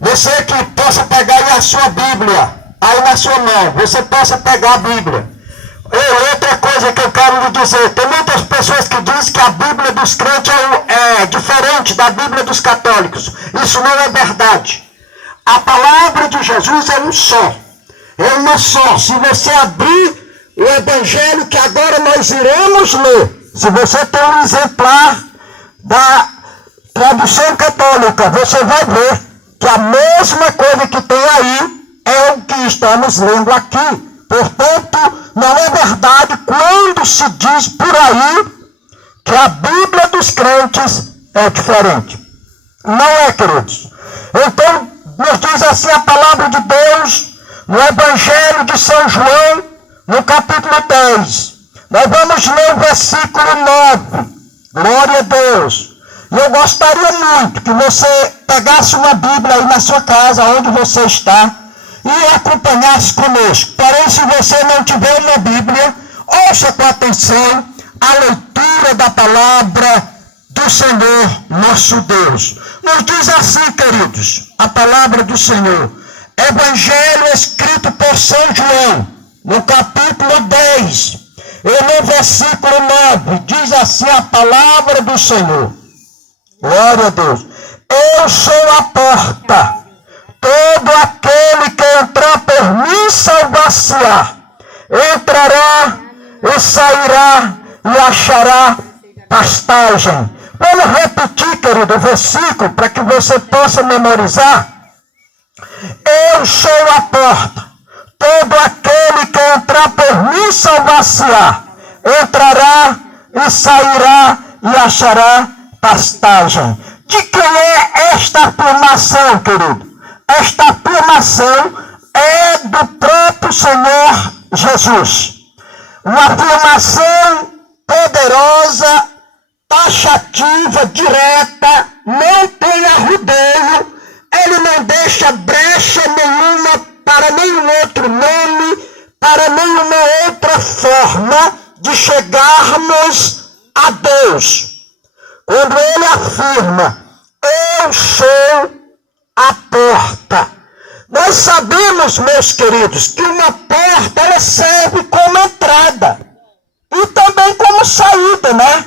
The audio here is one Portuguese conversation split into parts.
Você que possa pegar aí a sua Bíblia, aí na sua mão, você possa pegar a Bíblia. Outra coisa que eu quero lhe dizer, tem muitas pessoas que dizem que a Bíblia dos crentes é diferente da Bíblia dos católicos. Isso não é verdade. A palavra de Jesus é um só. É uma só. Se você abrir o Evangelho que agora nós iremos ler, se você tem um exemplar da tradução católica, você vai ver que a mesma coisa que tem aí é o que estamos lendo aqui. Portanto, não é verdade quando se diz por aí que a Bíblia dos crentes é diferente. Não é, queridos. Então, nos diz assim a palavra de Deus no Evangelho de São João, no capítulo 10. Nós vamos ler o versículo 9. Glória a Deus. E eu gostaria muito que você pegasse uma Bíblia aí na sua casa, onde você está, e acompanhasse conosco. Porém, se você não tiver uma Bíblia, ouça com atenção a leitura da palavra do Senhor nosso Deus. Nos diz assim, queridos, a palavra do Senhor. Evangelho escrito por São João, no capítulo 10, e no versículo 9, diz assim a palavra do Senhor. Glória a Deus. Eu sou a porta. Todo aquele que entrar por mim salvar-se-á. Entrará e sairá e achará pastagem. Vamos repetir, querido, o versículo para que você possa memorizar. Eu sou a porta. Todo aquele que entrar por mim salvar-se-á. Entrará e sairá e achará pastagem. De quem é esta afirmação, querido? Esta afirmação é do próprio Senhor Jesus. Uma afirmação poderosa, taxativa, direta, não tem arrudeio, ele não deixa brecha nenhuma para nenhum outro nome, para nenhuma outra forma de chegarmos a Deus. Quando ele afirma, eu sou a porta. Nós sabemos, meus queridos, que uma porta ela serve como entrada e também como saída, né?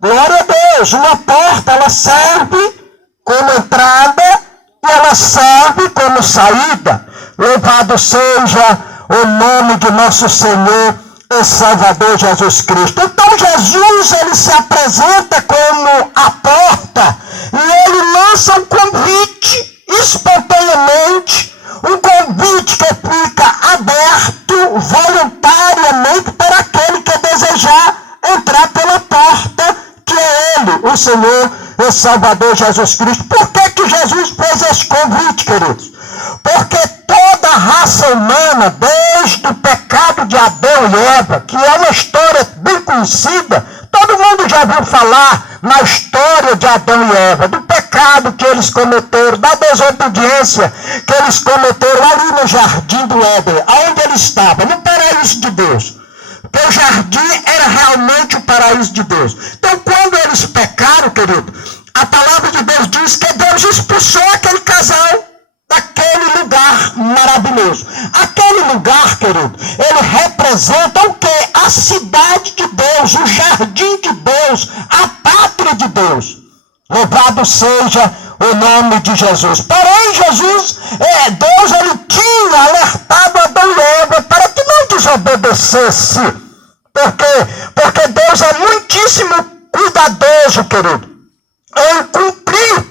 Glória a Deus, uma porta ela serve como entrada e ela serve como saída. Louvado seja o nome de nosso Senhor e Salvador Jesus Cristo. Então Jesus ele se apresenta como a porta e ele lança um convite espontaneamente, um convite que fica aberto voluntariamente para aquele que desejar entrar pela porta, que é ele, o Senhor e Salvador Jesus Cristo. Por que Jesus fez esse convite, queridos? Porque toda a raça humana, desde o pecado de Adão e Eva, que é uma história bem conhecida, todo mundo já ouviu falar na história de Adão e Eva, do pecado que eles cometeram, da desobediência que eles cometeram ali no jardim do Éden, onde ele estava, no paraíso de Deus. Porque o jardim era realmente o paraíso de Deus. Então, quando eles pecaram, querido, a palavra de Deus diz que Deus expulsou aquele casal daquele lugar maravilhoso. Aquele lugar, querido, ele representa o quê? A cidade de Deus, o jardim de Deus, a pátria de Deus. Louvado seja o nome de Jesus. Porém, Deus ele tinha alertado Adão e Eva para que não desobedecesse. Por quê? Porque Deus é muitíssimo cuidadoso, querido, em cumprir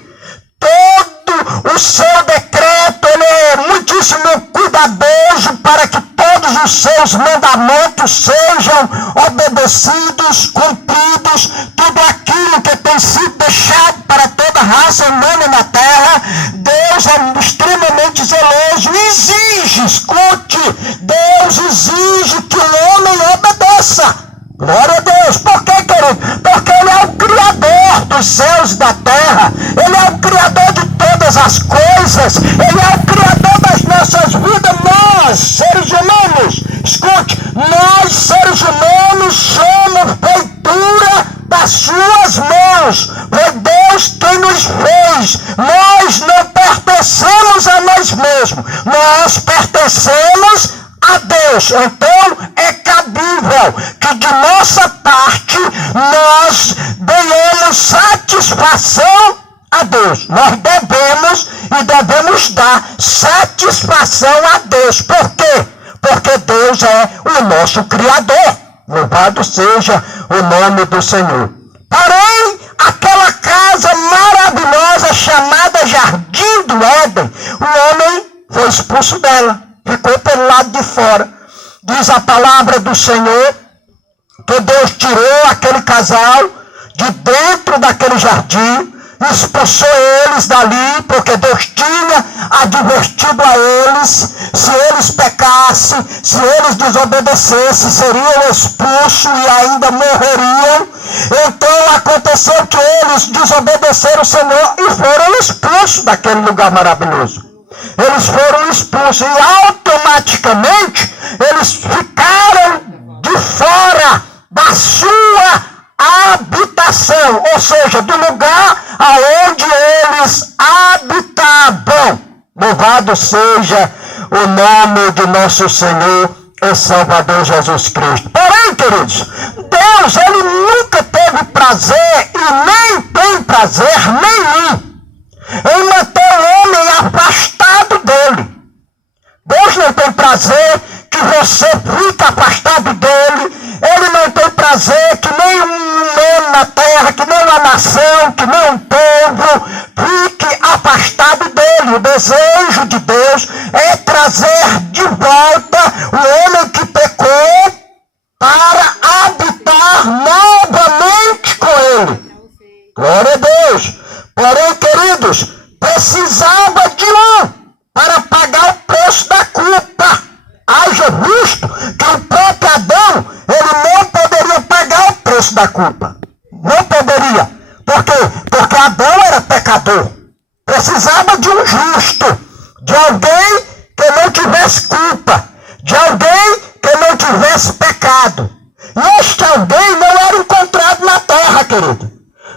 todo o seu decreto. Ele é muitíssimo cuidadoso para que todos os seus mandamentos sejam obedecidos, cumpridos. Tudo aquilo que tem sido deixado para toda a raça humana na terra, Deus é extremamente zeloso e exige, escute, Deus exige que o homem obedeça. Glória a Deus. Por quê, querido? Porque ele é o Criador dos céus e da terra. Ele é o Criador de todas as coisas. Ele é o Criador das nossas vidas. Nós, seres humanos, escute, nós, seres humanos, somos feitura das suas mãos. Foi Deus quem nos fez. Nós nós pertencemos a Deus. Então é cabível que de nossa parte nós demos satisfação a Deus. Nós devemos e devemos dar satisfação a Deus. Por quê? Porque Deus é o nosso Criador. Louvado seja o nome do Senhor. Porém, aquela casa maravilhosa chamada Jardim do Éden, o homem foi expulso dela, ficou pelo lado de fora. Diz a palavra do Senhor que Deus tirou aquele casal de dentro daquele jardim, expulsou eles dali, porque Deus tinha advertido a eles, se eles pecassem, se eles desobedecessem, seriam expulsos e ainda morreriam. Então aconteceu que eles desobedeceram o Senhor e foram expulsos daquele lugar maravilhoso. Eles foram expulsos e automaticamente eles ficaram de fora da sua habitação, ou seja, do lugar aonde eles habitavam. Louvado seja o nome de nosso Senhor e Salvador Jesus Cristo. Porém, queridos, Deus, ele nunca teve prazer e nem tem prazer nenhum em manter o homem afastado dele. Deus não tem prazer que você fique afastado dele. Ele não tem prazer que nem um homem na terra, que nem uma nação, que nem um povo fique afastado dele. O desejo de Deus é trazer de volta o homem que pecou para habitar novamente com ele. Glória a Deus. Porém, queridos, precisava de um para pagar o preço da culpa. Haja visto que o próprio Adão, ele não poderia pagar o preço da culpa. Não poderia. Por quê? Porque Adão era pecador. Precisava de um justo, de alguém que não tivesse culpa, de alguém que não tivesse pecado. E este alguém não era encontrado na terra, querido.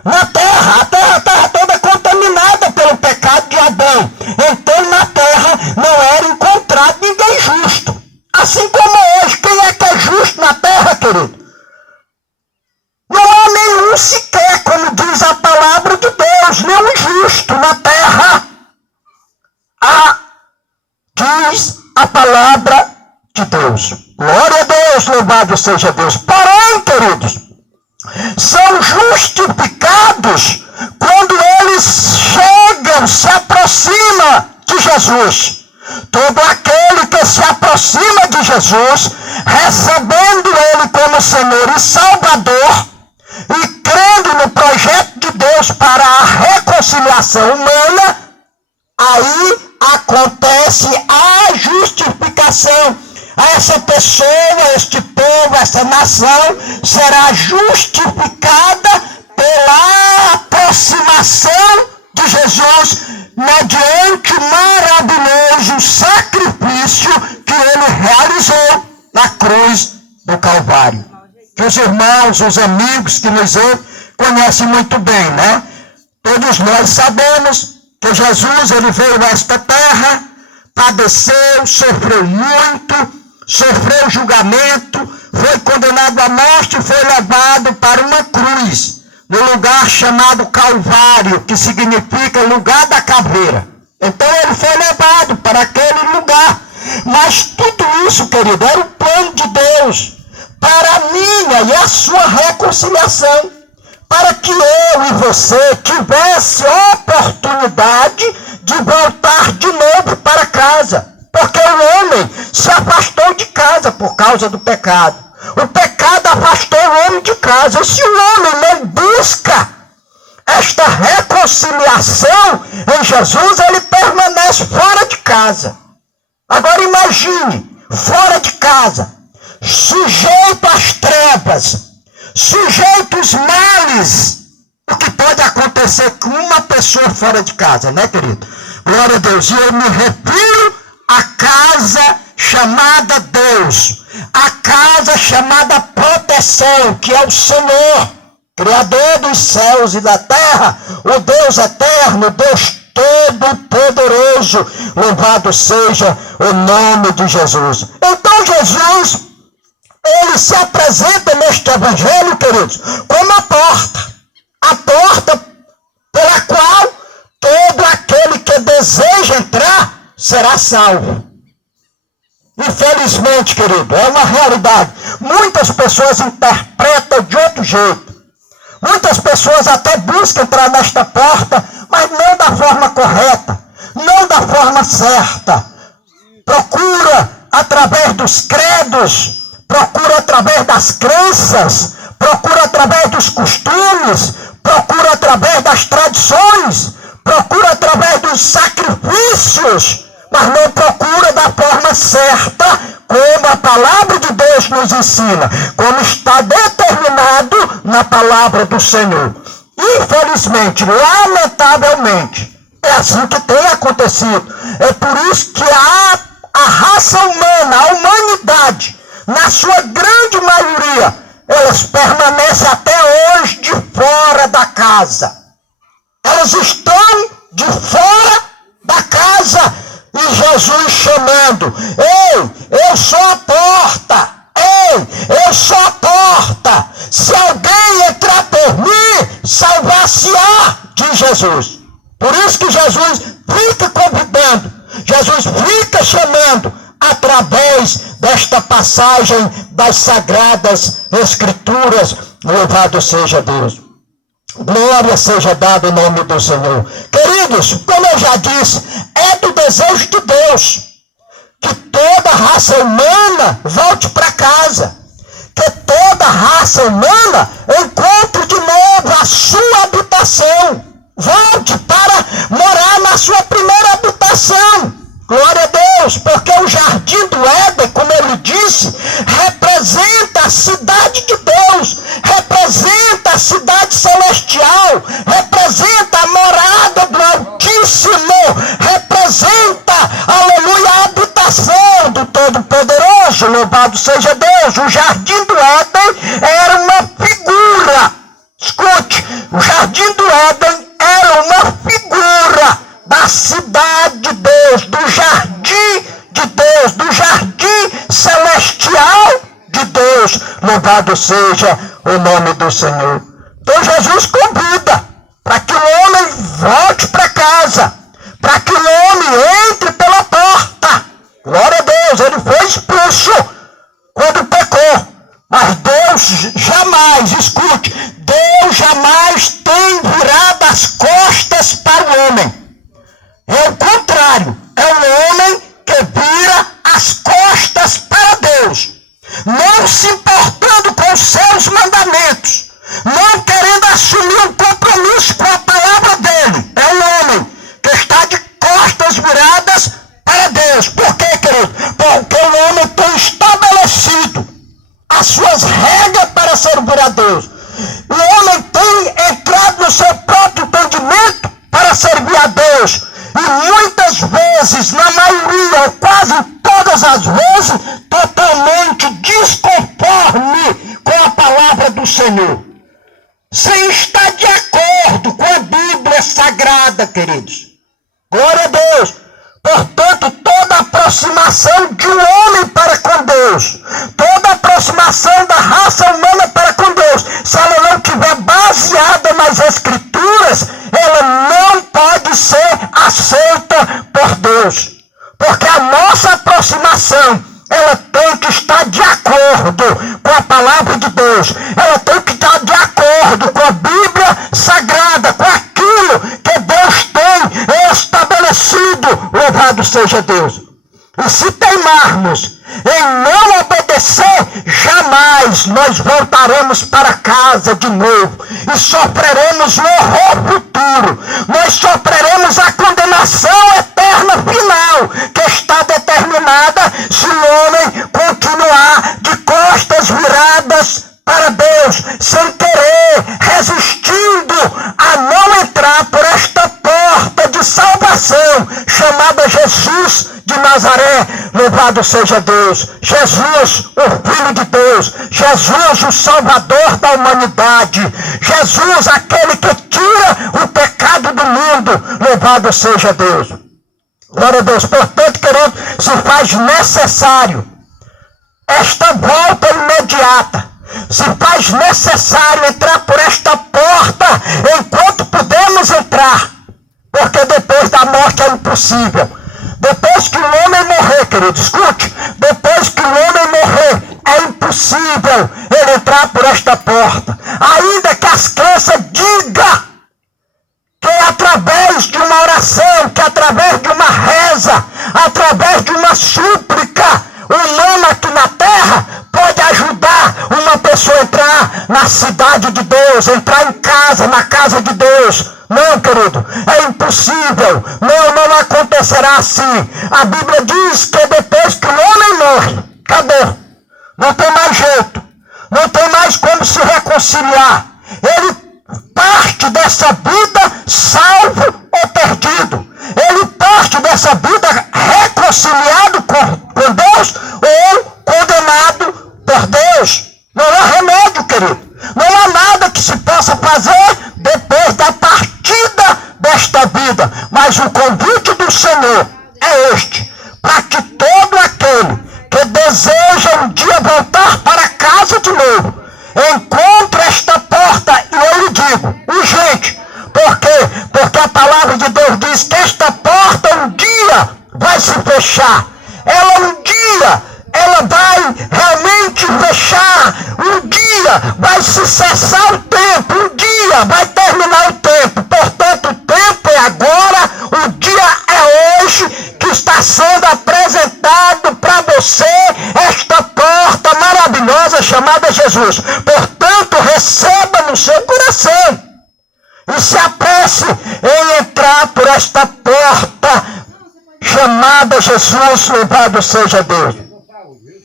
Na terra, a terra estava toda contaminada pelo pecado de Adão. Então na terra não era encontrado ninguém justo. Assim como hoje, quem é que é justo na terra, querido? Não há nenhum sequer, como diz a palavra de Deus, nenhum justo na terra. Diz a palavra de Deus. Glória a Deus, louvado seja Deus. Porém, queridos, são justificados quando eles chegam, se aproximam de Jesus. Todo aquele que se aproxima de Jesus, recebendo ele como Senhor e Salvador, e crendo no projeto de Deus para a reconciliação humana, aí acontece a justificação. Essa pessoa, este povo, essa nação será justificada pela aproximação de Jesus mediante o maravilhoso sacrifício que ele realizou na cruz do Calvário. Que os irmãos, os amigos que nos ouvem conhecem muito bem, né? Todos nós sabemos que Jesus, ele veio nesta terra, padeceu, sofreu muito, sofreu julgamento, foi condenado à morte e foi levado para uma cruz, no lugar chamado Calvário, que significa lugar da caveira. Então ele foi levado para aquele lugar. Mas tudo isso, querido, era o plano de Deus para a minha e a sua reconciliação, para que eu e você tivesse oportunidade de voltar de novo para casa. Porque o homem se afastou de casa por causa do pecado. O pecado afastou o homem de casa. E se o homem não busca esta reconciliação em Jesus, ele permanece fora de casa. Agora imagine, fora de casa, sujeito às trevas, sujeito aos males. O que pode acontecer com uma pessoa fora de casa, né, querido? Glória a Deus. E eu me refiro à casa chamada Deus, a casa chamada proteção, que é o Senhor, Criador dos céus e da terra, o Deus eterno, Deus Todo-Poderoso. poderoso, louvado seja o nome de Jesus. Então Jesus, ele se apresenta neste evangelho, queridos, como a porta pela qual todo aquele que deseja entrar será salvo. Infelizmente, querido, é uma realidade. Muitas pessoas interpretam de outro jeito. Muitas pessoas até buscam entrar nesta porta, mas não da forma correta, não da forma certa. Procura através dos credos, procura através das crenças, procura através dos costumes, procura através das tradições, procura através dos sacrifícios, mas não procura da forma certa, como a palavra de Deus nos ensina, como está determinado na palavra do Senhor. Infelizmente, lamentavelmente, é assim que tem acontecido. É por isso que a raça humana, a humanidade, na sua grande maioria, elas permanecem até hoje de fora da casa. Elas estão de fora da casa. E Jesus chamando: ei, eu sou a porta. Ei, eu sou a porta. Se alguém entrar por mim, salvar-se-á, diz Jesus. Por isso que Jesus fica convidando, Jesus fica chamando, através desta passagem das Sagradas Escrituras. Louvado seja Deus. Glória seja dada em nome do Senhor. Queridos, como eu já disse, é do desejo de Deus que toda raça humana volte para casa. Que toda raça humana encontre de novo a sua habitação. Volte para morar na sua primeira habitação. Glória a Deus, porque o jardim do Éden, como ele disse, representa a cidade de Deus, representa a cidade celestial, representa a morada do Altíssimo, representa, aleluia, a habitação do Todo-Poderoso. Louvado seja Deus. O jardim do Éden era uma figura. Escute, o jardim do Éden era uma figura da cidade de Deus, do jardim de Deus, do jardim celestial de Deus. Louvado seja o nome do Senhor. Então Jesus convida para que o homem volte para casa, para que o homem entre pela porta. Glória a Deus, ele foi expulso quando pecou. Mas Deus jamais, escute, Deus jamais tem virado as costas para o homem. É o contrário, é o homem que vira as costas para Deus, não se importando com os seus mandamentos, não querendo assumir um compromisso com a palavra dele. É o homem que está de costas viradas para Deus. Por quê, querido? Porque o homem tem estabelecido as suas regras para servir a Deus. O homem tem entrado no seu próprio entendimento para servir a Deus. E muitas vezes, na maioria, ou quase todas as vezes, totalmente desconforme com a palavra do Senhor. Sem estar de acordo com a Bíblia Sagrada, queridos. Glória a Deus. Portanto, toda aproximação de um homem para com Deus, toda aproximação da raça humana para com Deus, se ela não estiver baseada nas Escrituras, ela não pode ser aceita por Deus. Porque a nossa aproximação, ela tem que estar de acordo com a palavra de Deus. Ela tem que estar de acordo com a Bíblia Sagrada, com aquilo que Deus tem estabelecido. Louvado seja Deus. E se teimarmos em não obedecer, jamais nós voltaremos para casa de novo e sofreremos o horror futuro. Nós sofreremos a condenação eterna final, que está determinada se o homem continuar de costas viradas para Deus, sem querer, resistindo a não entrar por esta porta de salvação chamada Jesus de Nazaré. Louvado seja Deus. Jesus, o Filho de Deus. Jesus, o Salvador da humanidade. Jesus, aquele que tira o pecado do mundo. Louvado seja Deus. Glória a Deus. Portanto, querido, se faz necessário esta volta imediata. Se faz necessário entrar por esta porta enquanto podemos entrar. Porque depois da morte é impossível. Depois que o homem morrer, querido, escute. Depois que o homem morrer, é impossível ele entrar por esta porta. Ainda que as crenças digam que através de uma oração, que através de uma reza, através de uma súplica humana aqui na terra, pode ajudar uma pessoa a entrar na cidade de Deus, entrar em casa, na casa de Deus. Não, querido, é impossível. Não acontecerá assim. A Bíblia diz que depois que o homem morre, acabou. Não tem mais jeito. Não tem mais como se reconciliar. Ele parte dessa vida salvo ou perdido. Ele parte dessa vida reconciliado com Deus ou condenado por Deus. Não há remédio, querido. Não há nada que se possa fazer depois da partida desta vida. Mas o convite do Senhor é este: para que todo aquele que deseja um dia voltar para casa de novo, encontre esta porta, e eu lhe digo, urgente. Por quê? Porque a palavra de Deus diz que esta porta um dia vai se fechar. Ela vai realmente fechar. Um dia vai se cessar o tempo. Um dia vai terminar o tempo. Portanto, o tempo é agora. O dia é hoje, que está sendo apresentado para você esta porta maravilhosa chamada Jesus. Portanto, receba no seu coração e se apresse em entrar por esta porta chamada Jesus. Louvado seja Deus.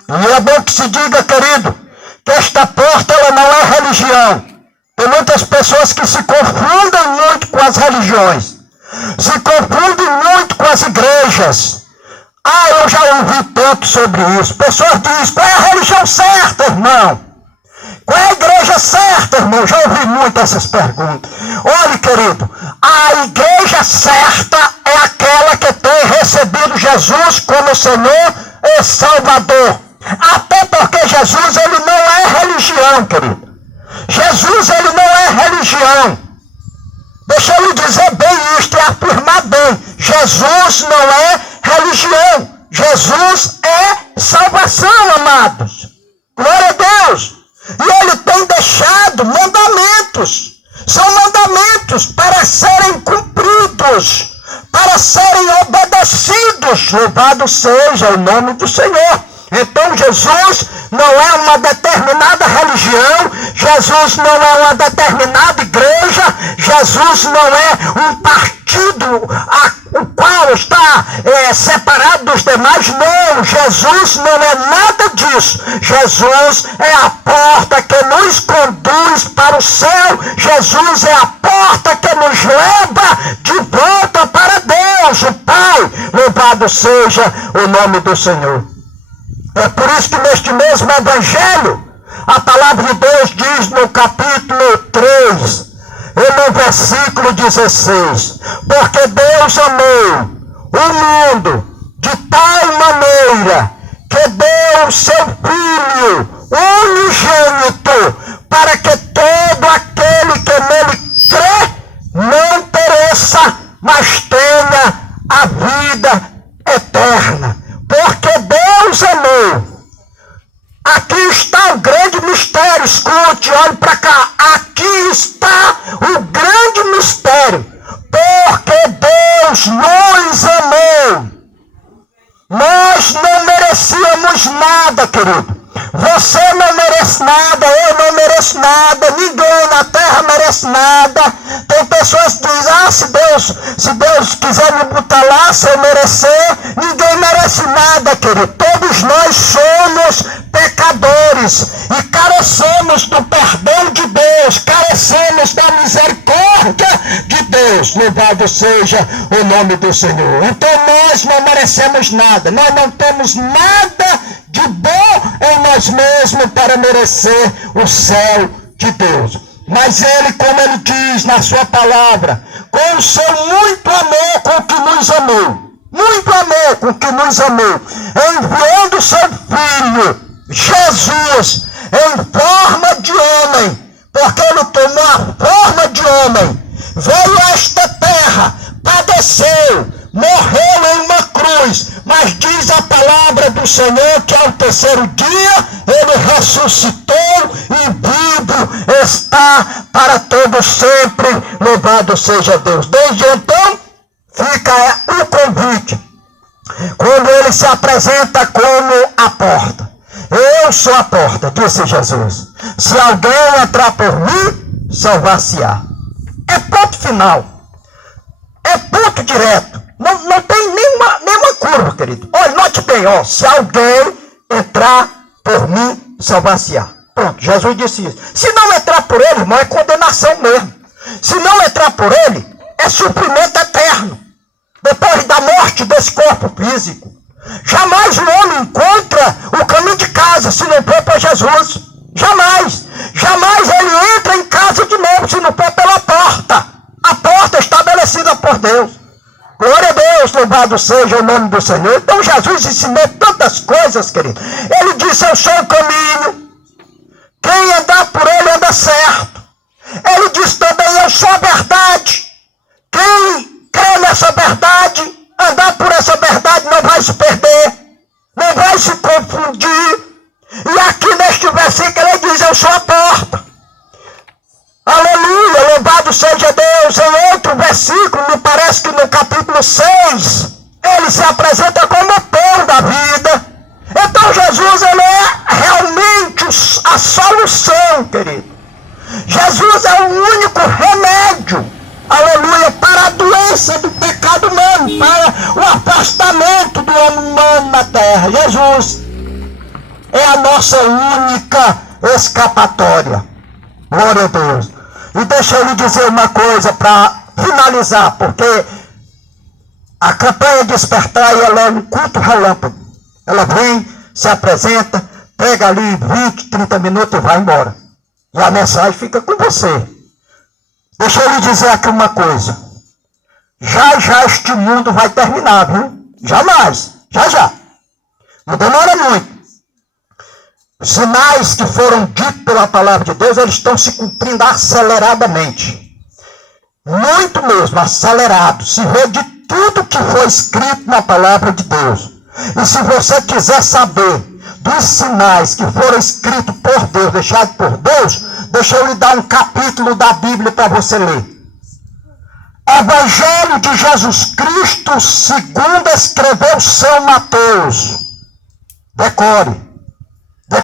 E é bom que se diga, querido, que esta porta ela não é religião. Tem muitas pessoas que se confundem muito com as religiões, se confundem muito com as igrejas. Eu já ouvi tanto sobre isso. Pessoas dizem: qual é a religião certa, irmão? Qual é a igreja certa, irmão? Já ouvi muito essas perguntas. Olha, querido, a igreja certa é aquela que tem recebido Jesus como Senhor e Salvador. Até porque Jesus, ele não é religião, querido. Jesus, ele não é religião. Deixa eu lhe dizer bem isto e afirmar bem. Jesus não é religião. Jesus é salvação, amados. Glória a Deus. E ele tem deixado mandamentos. São mandamentos para serem cumpridos, para serem obedecidos. Louvado seja o nome do Senhor. Então Jesus não é uma determinada religião, Jesus não é uma determinada igreja, Jesus não é um partido o qual está separado dos demais. Não, Jesus não é nada disso. Jesus é a porta que nos conduz para o céu. Jesus é a porta que nos leva de volta para Deus, o Pai. Louvado seja o nome do Senhor. É por isso que neste mesmo Evangelho, a palavra de Deus diz no capítulo 3, e no versículo 16, porque Deus amou o mundo de tal maneira que deu o seu Filho unigênito, para que todo aquele que nele crê não pereça, mas tenha a vida eterna. Porque Deus amou. Aqui está o grande mistério. Escute, olhe para cá. Aqui está o grande mistério. Porque Deus nos amou. Nós não merecíamos nada, querido. Você não merece nada, eu não mereço nada, ninguém na terra merece nada. Tem pessoas que dizem: se Deus quiser me botar lá, se eu merecer, ninguém merece nada, querido. Todos nós somos pecadores e carecemos do perdão de Deus, carecemos da misericórdia de Deus. Louvado seja o nome do Senhor. Então nós não merecemos nada, nós não temos nada de bom em nós mesmos para merecer o céu de Deus. Mas Ele, como Ele diz na sua palavra, com o seu muito amor com que nos amou, muito amor com que nos amou, enviando seu Filho, Jesus, em forma de homem, porque ele tomou a forma de homem, veio a esta terra, padeceu, morreu em uma cruz, mas diz a palavra do Senhor que ao terceiro dia ele ressuscitou e vivo está para todo sempre, louvado seja Deus. Desde então fica o convite, quando ele se apresenta como a porta. Eu sou a porta, disse Jesus. Se alguém entrar por mim, salvar-se-á. É ponto final. É ponto direto. Não tem nenhuma curva, querido. Olha, note bem, ó. Se alguém entrar por mim, salvar-se-á. Pronto, Jesus disse isso. Se não entrar por ele, irmão, é condenação mesmo. Se não entrar por ele, é sofrimento eterno. Depois da morte desse corpo físico. Jamais o homem encontra o caminho de casa se não for para Jesus. Jamais. Jamais ele entra em casa de novo se não for pela porta. A porta estabelecida por Deus. Glória a Deus, louvado seja o nome do Senhor. Então Jesus ensinou tantas coisas, querido. Ele disse, eu sou o caminho. Quem andar por ele anda certo. Ele disse também, eu sou a verdade. Quem crê nessa verdade, andar por essa verdade não vai se perder, não vai se confundir. E aqui neste versículo ele diz, eu sou a porta. Aleluia, louvado seja Deus. Em outro versículo, me parece que no capítulo 6, ele se apresenta como o pão da vida. Então Jesus, ele é realmente a solução, querido. Jesus é o único remédio, aleluia, para a doença do pecado humano, para o afastamento do homem humano na terra. Jesus é a nossa única escapatória. Glória a Deus. E deixa eu lhe dizer uma coisa para finalizar, porque a campanha Despertar, ela é um culto relâmpago. Ela vem, se apresenta, pega ali 20, 30 minutos e vai embora. E a mensagem fica com você. Deixa eu lhe dizer aqui uma coisa. Já este mundo vai terminar, viu? Jamais. Já. Não demora muito. Os sinais que foram ditos pela palavra de Deus, eles estão se cumprindo aceleradamente. Muito mesmo, acelerado. Se vê de tudo que foi escrito na palavra de Deus. E se você quiser saber dos sinais que foram escritos por Deus, deixados por Deus, deixa eu lhe dar um capítulo da Bíblia para você ler. Evangelho de Jesus Cristo, segundo escreveu São Mateus. Decore.